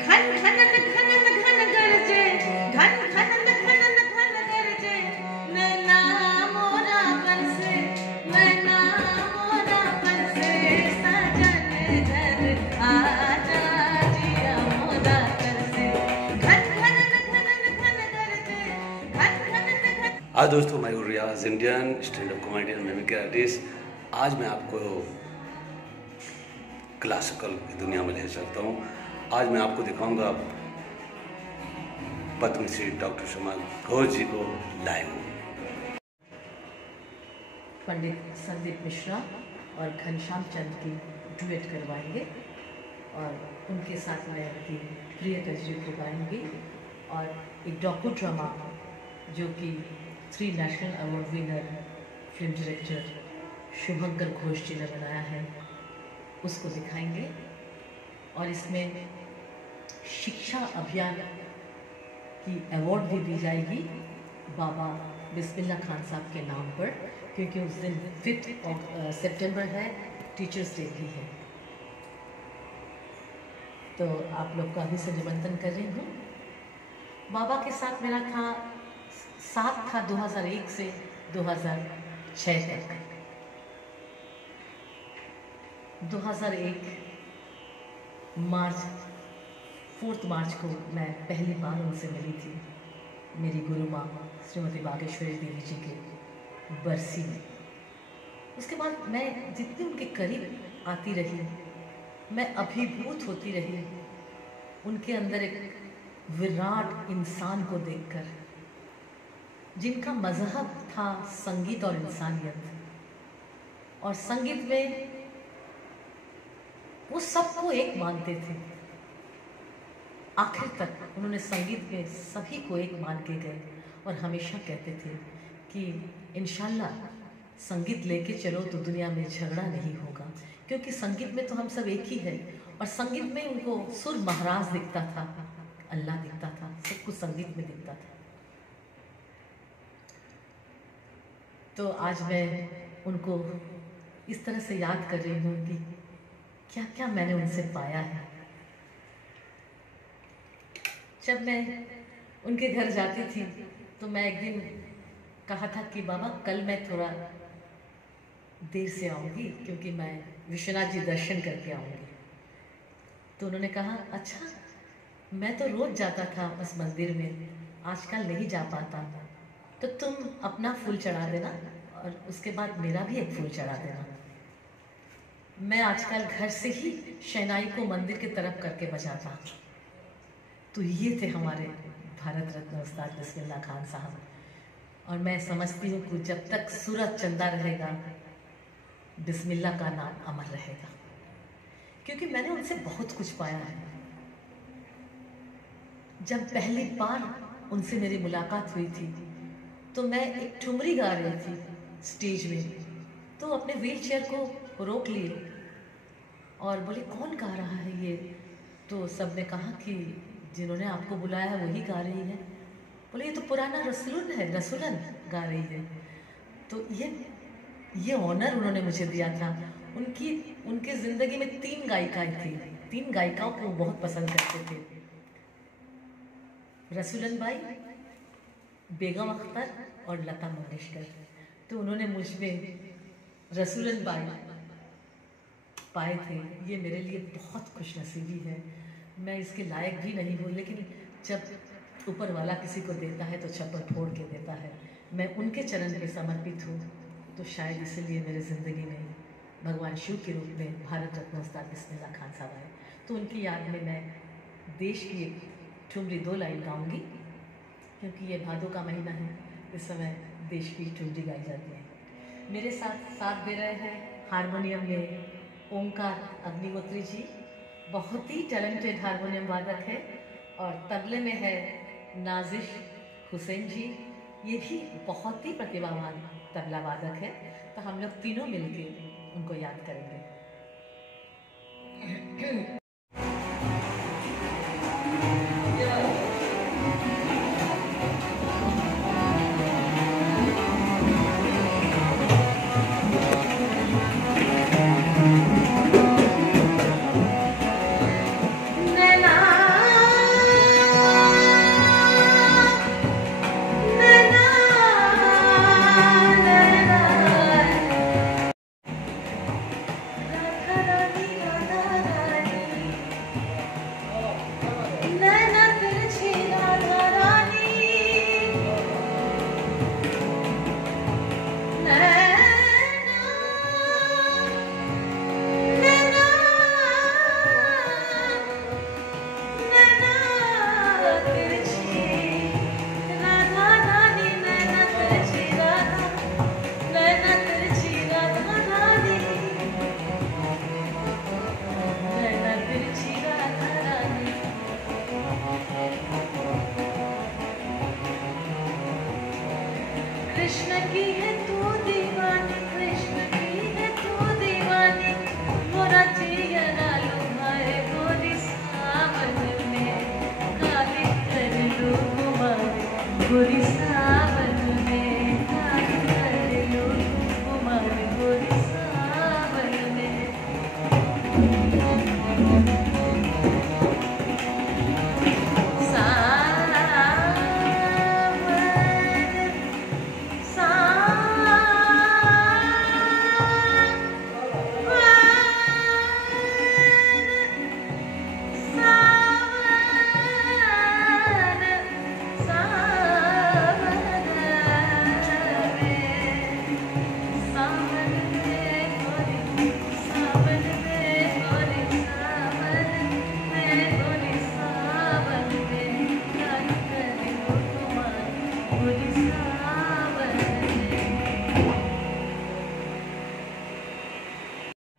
घन घनन घनन घन गरजे, घन घनन घनन घन गरजे, नैना मोरा बरसे, नैना मोरा बरसे, साजन घर आजा जिया मोरा तरसे, घन घनन घनन घन गरजे, घन घनन घन। आज दोस्तों, मैं हूँ Riyaz, Indian stand up comedian, mimicry artist. आज मैं आपको क्लासिकल की दुनिया में ले चलता हूँ। आज मैं आपको दिखाऊंगा पद्मश्री डॉक्टर शमा घोष जी को लाइव। पंडित संदीप मिश्रा और घनश्याम चंद की डुएट करवाएंगे और उनके साथ मैं अपनी प्रिय तजरीब को गाएंगी और एक डॉक्यू ड्रामा जो कि 3 national award winner film director Shubhankar Ghosh ji ने बनाया है उसको दिखाएंगे। और इसमें शिक्षा अभियान की अवार्ड भी दी जाएगी बाबा बिस्मिल्लाह खान साहब के नाम पर, क्योंकि उस दिन 5 सितंबर है, टीचर्स डे भी है। तो आप लोग का अभी से निमंत्रण कर रही हूँ। बाबा के साथ मेरा साथ था 2001 से 2006 तक। 2001 4 मार्च को मैं पहली बार उनसे मिली थी, मेरी गुरु माँ श्रीमती बागेश्वरी देवी जी के बरसी में। उसके बाद मैं जितनी उनके करीब आती रही, मैं अभिभूत होती रही उनके अंदर एक विराट इंसान को देखकर, जिनका मजहब था संगीत और इंसानियत। और संगीत में वो सबको एक मानते थे। आखिर तक उन्होंने संगीत में सभी को एक मान के गए और हमेशा कहते थे कि इंशाल्लाह संगीत लेके चलो तो दुनिया में झगड़ा नहीं होगा, क्योंकि संगीत में तो हम सब एक ही है। और संगीत में उनको सुर महाराज दिखता था, अल्लाह दिखता था, सब कुछ संगीत में दिखता था। तो आज मैं उनको इस तरह से याद कर रही हूँ कि क्या क्या मैंने उनसे पाया है। जब मैं उनके घर जाती थी तो मैं एक दिन कहा था कि बाबा कल मैं थोड़ा देर से आऊँगी, क्योंकि मैं विश्वनाथ जी दर्शन करके आऊँगी। तो उन्होंने कहा अच्छा, मैं तो रोज़ जाता था उस मंदिर में, आजकल नहीं जा पाता, तो तुम अपना फूल चढ़ा देना और उसके बाद मेरा भी एक फूल चढ़ा देना। मैं आजकल घर से ही शहनाई को मंदिर की तरफ करके बजाता। तो ये थे हमारे भारत रत्न उस्ताद बिस्मिल्लाह खान साहब। और मैं समझती हूँ कि जब तक सूरज चंदा रहेगा, बिस्मिल्लाह का नाम अमर रहेगा, क्योंकि मैंने उनसे बहुत कुछ पाया है। जब पहली बार उनसे मेरी मुलाकात हुई थी तो मैं एक ठुमरी गा रही थी स्टेज में, तो अपने व्हील चेयर को रोक लिए और बोले कौन गा रहा है ये? तो सब ने कहा कि जिन्होंने आपको बुलाया है वही गा रही है। बोले ये तो पुराना रसूलन है, रसूलन गा रही है। तो ये ऑनर उन्होंने मुझे दिया था। उनकी ज़िंदगी में 3 गायिकाएं थी, 3 गायिकाओं को बहुत पसंद करते थे, रसूलन बाई, बेगम अख्तर और लता मंगेशकर। तो उन्होंने मुझ में रसूलन बाई पाए थे। ये मेरे लिए बहुत खुशनसीबी है। मैं इसके लायक भी नहीं हूँ, लेकिन जब ऊपर वाला किसी को देता है तो छप्पर फोड़ के देता है। मैं उनके चरण पे समर्पित हूँ, तो शायद इसलिए मेरे ज़िंदगी में भगवान शिव के रूप में भारत रत्न उस्ताद बिस्मिल्लाह खान साहब आए। तो उनकी याद में मैं देश की एक ठुमरी 2 लाइन गाऊंगी, क्योंकि ये भादों का महीना है, इस समय देश की ठुमरी गाई जाती है। मेरे साथ साथ दे रहे हैं हारमोनियम में ओंकार अग्निहोत्री जी, बहुत ही टैलेंटेड हारमोनियम वादक है। और तबले में है नाजिश हुसैन जी, ये भी बहुत ही प्रतिभावान तबला वादक है। तो हम लोग तीनों मिलके उनको याद करेंगे। नैना गोरी सावन में हाथ कर लो कुमार गोरी सावन में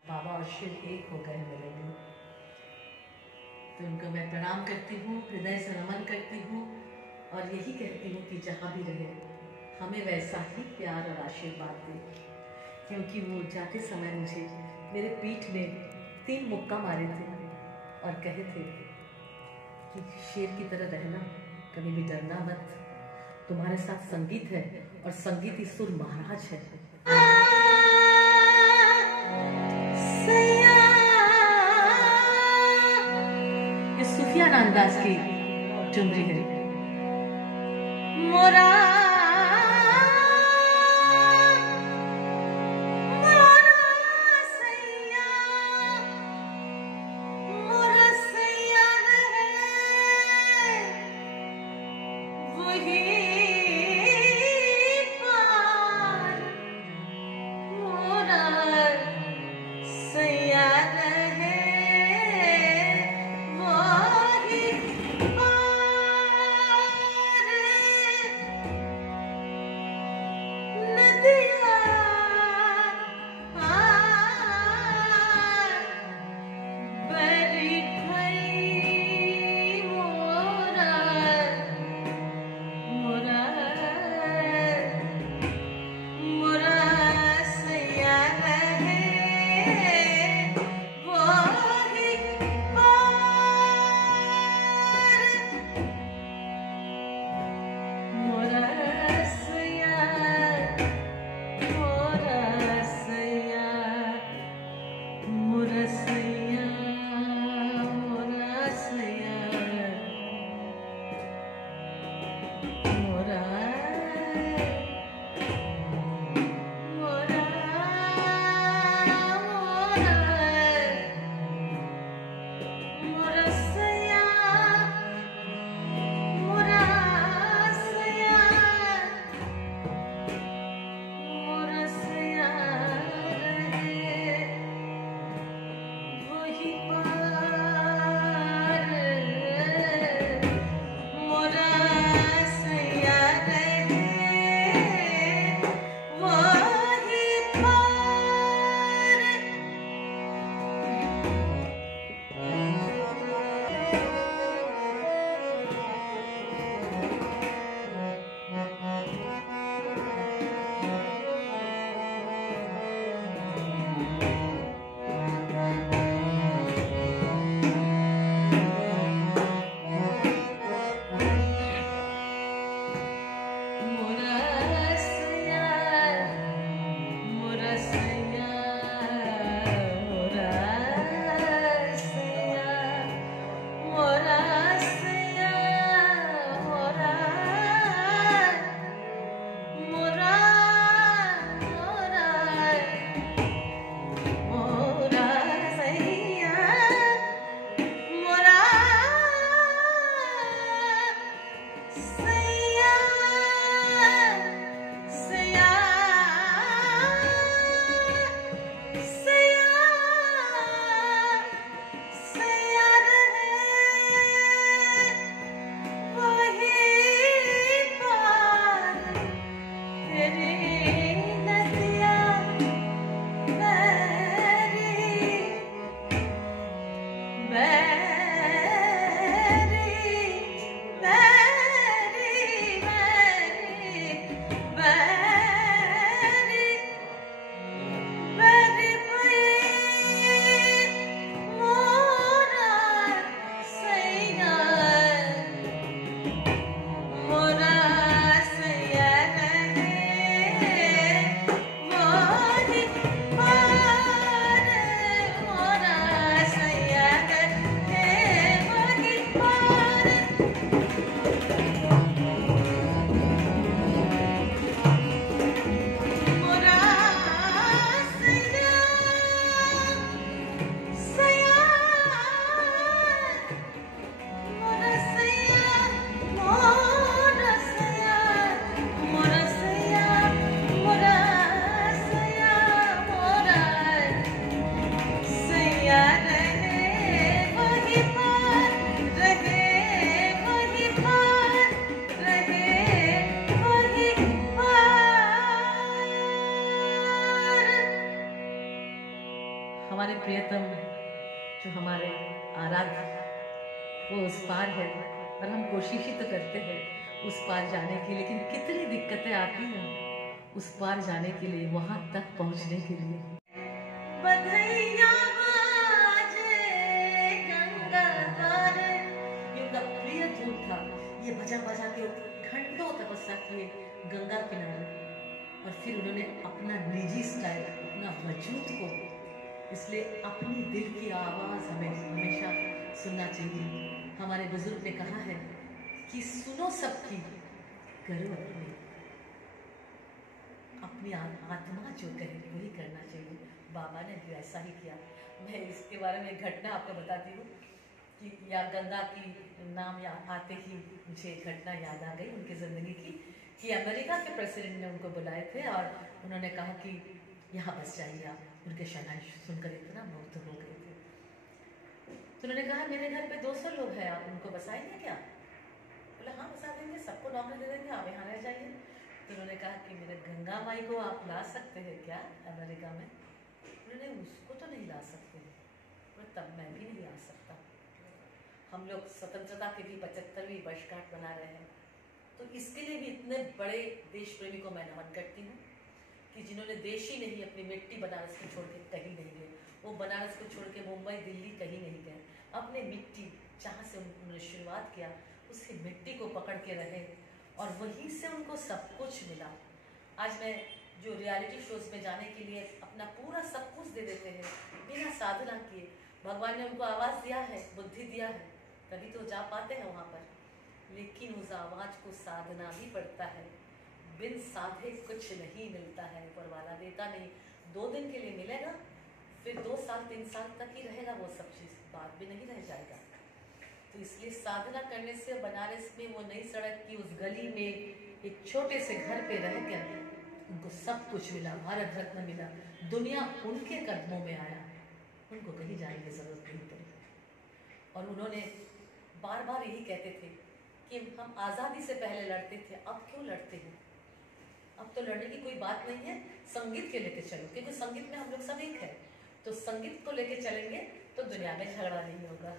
बाबा और शिव एक हो गए मेरे लिए। तो उनको मैं प्रणाम करती हूँ, हृदय से नमन करती हूँ और यही कहती हूँ कि जहाँ भी रहे हमें वैसा ही प्यार और आशीर्वाद दे, क्योंकि वो जाते समय मुझे मेरे पीठ में 3 मुक्का मारे थे और कहे थे कि शेर की तरह रहना, कभी भी डरना मत, तुम्हारे साथ संगीत है और संगीत ईश्वर महाराज है। ये सुफियान अंदाज की ठुमरी है। मोरा वो उस पार है, और हम कोशिश ही तो करते हैं उस पार जाने की, लेकिन कितनी दिक्कतें आती हैं उस पार जाने के लिए, वहां तक पहुंचने के लिए। बधैया बाजे गंगा द्वारे, ये उनका प्रिय धूप था। ये बजा बजा के घंटों तपस्या किए गंगा किनारे, और फिर उन्होंने अपना निजी स्टाइल, अपना वजूद को, इसलिए अपनी दिल की आवाज हमें हमेशा सुनना चाहिए। हमारे बुजुर्ग ने कहा है कि सुनो सबकी, करो अपनी, अपनी आत्मा जो कहे वही करना चाहिए। बाबा ने भी ऐसा ही किया। मैं इसके बारे में एक घटना आपको बताती हूँ कि या गंगा की नाम या आते ही मुझे एक घटना याद आ गई उनकी ज़िंदगी की, कि अमेरिका के प्रेसिडेंट ने उनको बुलाए थे और उन्होंने कहा कि यहाँ बस जाइए आप। उनके शहनाई सुनकर इतना मुग्ध हो गए थे, तो उन्होंने कहा मेरे घर पे 200 लोग हैं, आप उनको बसाएंगे क्या? बोले हाँ बसा देंगे, सबको नौकरी दे देंगे, आप यहाँ रह जाइए। तो उन्होंने कहा कि मेरे गंगा माई को आप ला सकते हैं क्या अमेरिका में? उन्होंने उसको तो नहीं ला सकते, और तब मैं भी नहीं आ सकता। हम लोग स्वतंत्रता के भी 75वीं वर्षगांठ मना रहे हैं, तो इसके लिए भी इतने बड़े देश प्रेमी को मैं नमन करती हूँ कि जिन्होंने देश ही नहीं, अपनी मिट्टी बनारस को छोड़ के कहीं नहीं गए। वो बनारस को छोड़ के मुंबई दिल्ली कहीं नहीं गए, अपने मिट्टी जहाँ से उन्होंने शुरुआत किया उसी मिट्टी को पकड़ के रहे, और वहीं से उनको सब कुछ मिला। आज मैं जो रियलिटी शोज में जाने के लिए अपना पूरा सब कुछ दे देते हैं बिना साधना किए, भगवान ने उनको आवाज़ दिया है, बुद्धि दिया है, तभी तो जा पाते हैं वहाँ पर। लेकिन उस आवाज़ को साधना भी पड़ता है, बिन साधे कुछ नहीं मिलता है, ऊपर वाला देता नहीं। 2 दिन के लिए मिलेगा, फिर 2 साल 3 साल तक ही रहेगा वो सब चीज़, बाद भी नहीं रह जाएगा। तो इसलिए साधना करने से बनारस में वो नई सड़क की उस गली में एक छोटे से घर पे रह कर उनको सब कुछ मिला, भारत रत्न मिला, दुनिया उनके कदमों में आया, उनको कहीं जाने की जरूरत नहीं पड़ी। और उन्होंने बार बार यही कहते थे कि हम आज़ादी से पहले लड़ते थे, अब क्यों लड़ते हैं? अब तो लड़ने की कोई बात नहीं है, संगीत के लेके चलो, क्योंकि संगीत में हम लोग सब एक है, तो संगीत को लेके चलेंगे तो दुनिया में झगड़ा नहीं होगा।